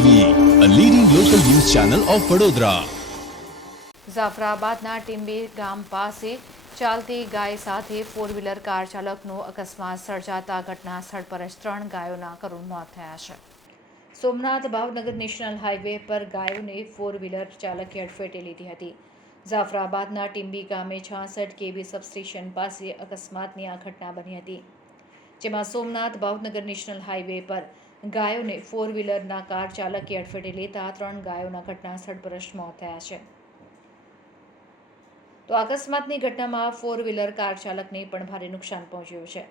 we a leading local news channel of પાડોદરા ઝાફરાબાદના ટિમ્બી ગામ પાસે ચાલતી ગાય સાથે 4-wheeler કાર ચાલકનો અકસ્માત સર્જાતા ઘટના સડ પર 3 ગાયો ના કુરણ મોત થયા છે સોમનાથ ભાવનગર નેશનલ હાઇવે પર ગાયોને 4-wheeler ચાલક હેડ ફેટીલિટી હતી ઝાફરાબાદના ટિમ્બી ગામે 66 KB સબસ્ટેશન પાસે અકસ્માતની આ ઘટના બની હતી જેમાં સોમનાથ ભાવનગર નેશનલ હાઇવે પર ગાયોને ફોર વ્હીલરના કાર ચાલકે અડફેટે લેતા ત્રણ ગાયોના ઘટના સ્થળ પર જ મોત થયા છે તો અકસ્માતની ઘટનામાં ફોર વ્હીલર કાર ચાલકને પણ ભારે નુકસાન પહોંચ્યું છે